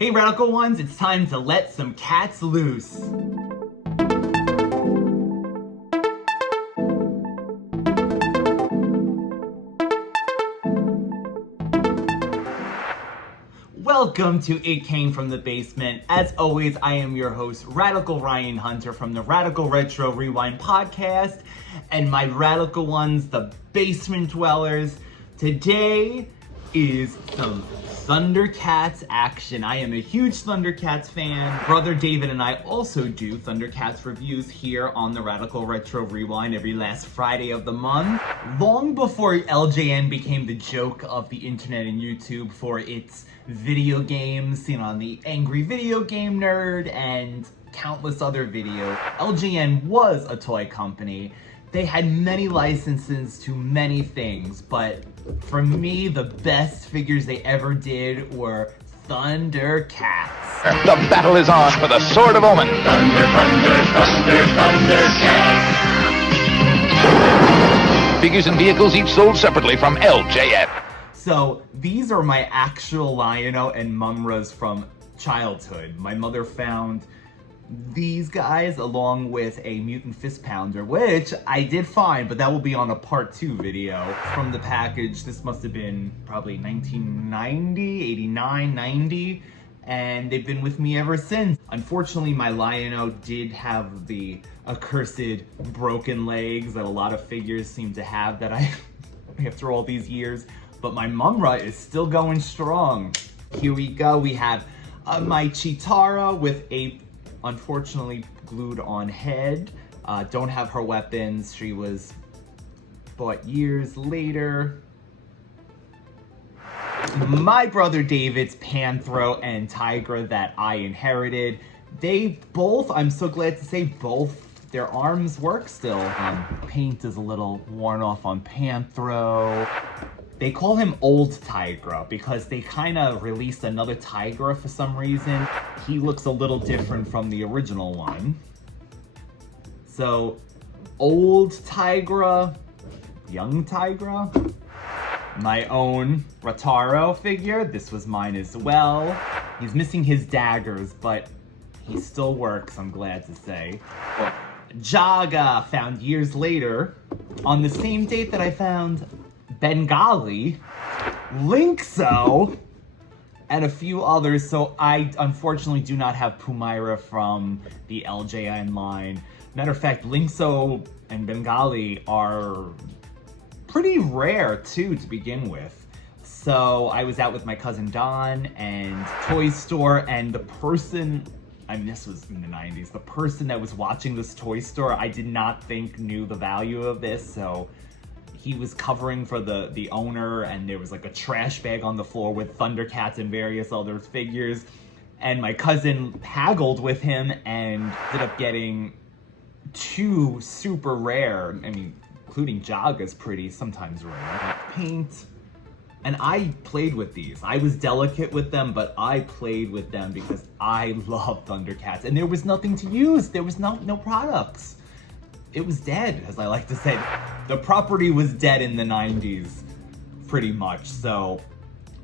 Hey Radical Ones, it's time to let some cats loose. Welcome to It Came From The Basement. As always, I am your host, Radical Ryan Hunter from the Radical Retro Rewind podcast, and my Radical Ones, the basement dwellers. Today is some Thundercats action. I am a huge Thundercats fan. Brother David and I also do Thundercats reviews here on the Radical Retro Rewind every last Friday of the month. Long before LJN became the joke of the internet and YouTube for its video games, seen on the Angry Video Game Nerd and countless other videos, LJN was a toy company. They had many licenses to many things, but for me, the best figures they ever did were Thundercats. The battle is on for the Sword of Omen. Thundercats! Figures and vehicles each sold separately from LJN. So these are my actual Liono and Mumm-ras from childhood. My mother found these guys along with a mutant fist pounder, which I did find, but that will be on a part 2 video from the package. This must have been probably 1990, 89, 90, and they've been with me ever since. Unfortunately, my Liono did have the accursed broken legs that a lot of figures seem to have that I, after all these years, but my Mumm-ra is still going strong. Here we go. We have my Chitara with a unfortunately glued on head. Don't have her weapons. She was bought years later. My brother David's Panthro and Tigra that I inherited. They both, I'm so glad to say, both their arms work still. Paint is a little worn off on Panthro. They call him Old Tigra because they kind of released another Tigra for some reason. He looks a little different from the original one. So, Old Tigra, Young Tigra. My own Retaro figure, this was mine as well. He's missing his daggers, but he still works, I'm glad to say. Jogo, found years later, on the same date that I found Bengali, Linkso, and a few others. So I unfortunately do not have Mumm-ra from the LJN line. Matter of fact, Linkso and Bengali are pretty rare too to begin with. So I was out with my cousin Don and toy store, and the person, I mean, this was in the 90s, the person that was watching this toy store, I did not think knew the value of this, so he was covering for the owner, and there was like a trash bag on the floor with Thundercats and various other figures. And my cousin haggled with him and ended up getting 2 super rare, I mean, including Jogo's pretty, sometimes rare, paint. And I played with these. I was delicate with them, but I played with them because I love Thundercats. And there was nothing to use. There was no products. It was dead, as I like to say. The property was dead in the 90s, pretty much. So,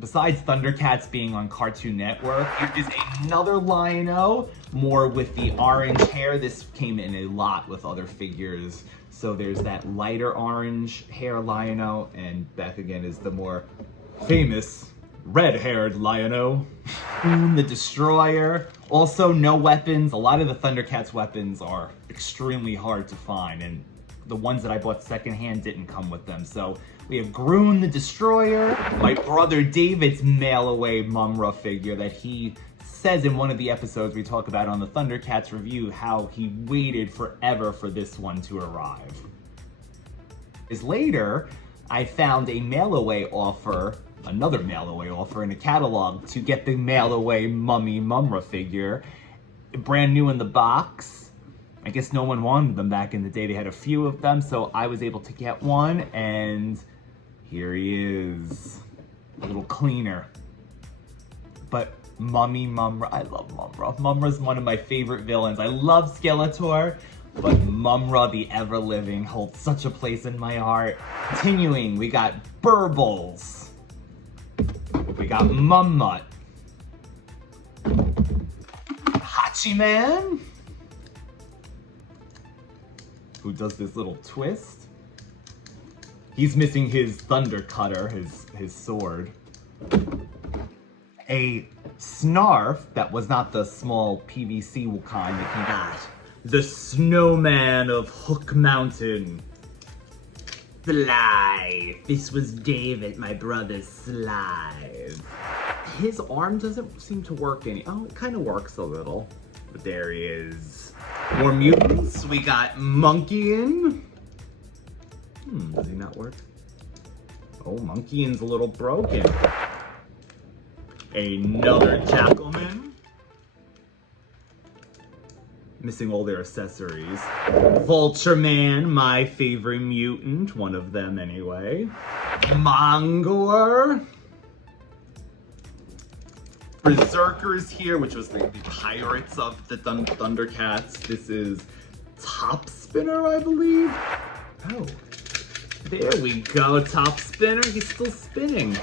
besides Thundercats being on Cartoon Network, here is another Liono, more with the orange hair. This came in a lot with other figures. So there's that lighter orange hair Liono, and back again is the more famous red-haired Liono. The Destroyer. Also, no weapons. A lot of the Thundercats weapons are extremely hard to find, and the ones that I bought secondhand didn't come with them. So we have Groon the Destroyer, my brother David's mail-away Mumm-ra figure that he says in one of the episodes we talk about on the Thundercats review how he waited forever for this one to arrive. Later, I found a mail-away offer, another mail-away offer in a catalog to get the mail-away Mumm-ra figure, brand new in the box. I guess no one wanted them back in the day. They had a few of them, so I was able to get one, and here he is. A little cleaner. But Mumm-ra, I love Mumm-ra. Mumm-ra's one of my favorite villains. I love Skeletor, but Mumm-ra, the ever-living, holds such a place in my heart. Continuing, we got Burbles. We got Mumm-ra. Man, who does this little twist. He's missing his thunder cutter, his sword. A Snarf that was not the small PVC kind that came out. The snowman of Hook Mountain. Slive. This was David, my brother's Slive. His arm doesn't seem to work any. Oh, it kind of works a little. But there he is. More mutants. We got Monkeyin. Does he not work? Oh, Monkeyin's a little broken. Another Jackalman. Missing all their accessories. Vulture Man, my favorite mutant. One of them, anyway. Mongor. Berserkers here, which was the pirates of the Thundercats. This is Top Spinner, I believe. Oh, there we go, Top Spinner. He's still spinning.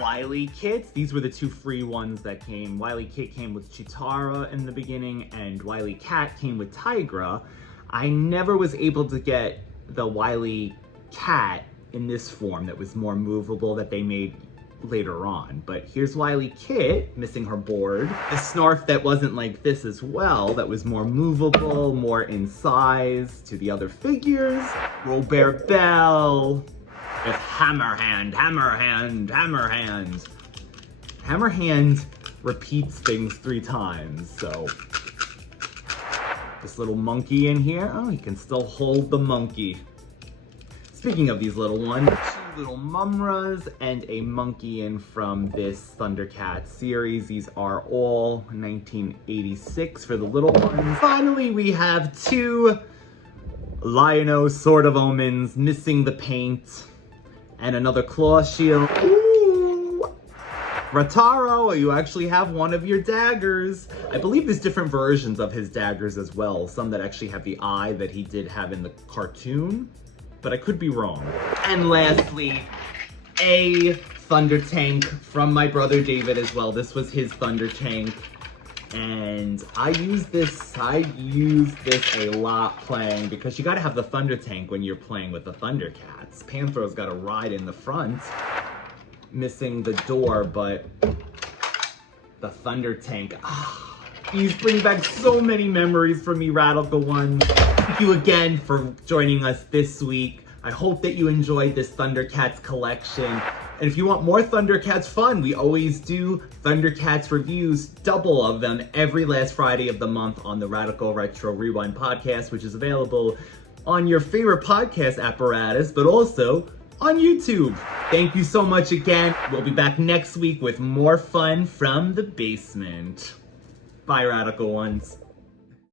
Wily Cat. These were the two free ones that came. Wily Cat came with Chitara in the beginning, and Wily Cat came with Tigra. I never was able to get the Wily Cat in this form that was more movable that they made later on. But here's Wily Cat, missing her board. The Snarf that wasn't like this as well, that was more movable, more in size to the other figures. Robert Bell. With Hammerhand. Hammerhand repeats things 3 times, so. This little monkey in here. Oh, he can still hold the monkey. Speaking of these little ones, 2 little Mumm-ras and a Monkeyin from this Thundercats series. These are all 1986 for the little ones. Finally, we have 2 Liono Sword of Omens, missing the paint. And another claw shield. Ooh! Retaro, you actually have one of your daggers. I believe there's different versions of his daggers as well. Some that actually have the eye that he did have in the cartoon, but I could be wrong. And lastly, a Thunder Tank from my brother David as well. This was his Thunder Tank. And I use this a lot playing because you gotta have the Thunder Tank when you're playing with the Thundercats. Panthro's gotta ride in the front, missing the door, but the Thunder Tank, these bring back so many memories for me, Radical Ones. Thank you again for joining us this week. I hope that you enjoyed this Thundercats collection. And if you want more Thundercats fun, we always do Thundercats reviews, double of them, every last Friday of the month on the Radical Retro Rewind podcast, which is available on your favorite podcast apparatus, but also on YouTube. Thank you so much again. We'll be back next week with more fun from the basement. Bye, Radical Ones.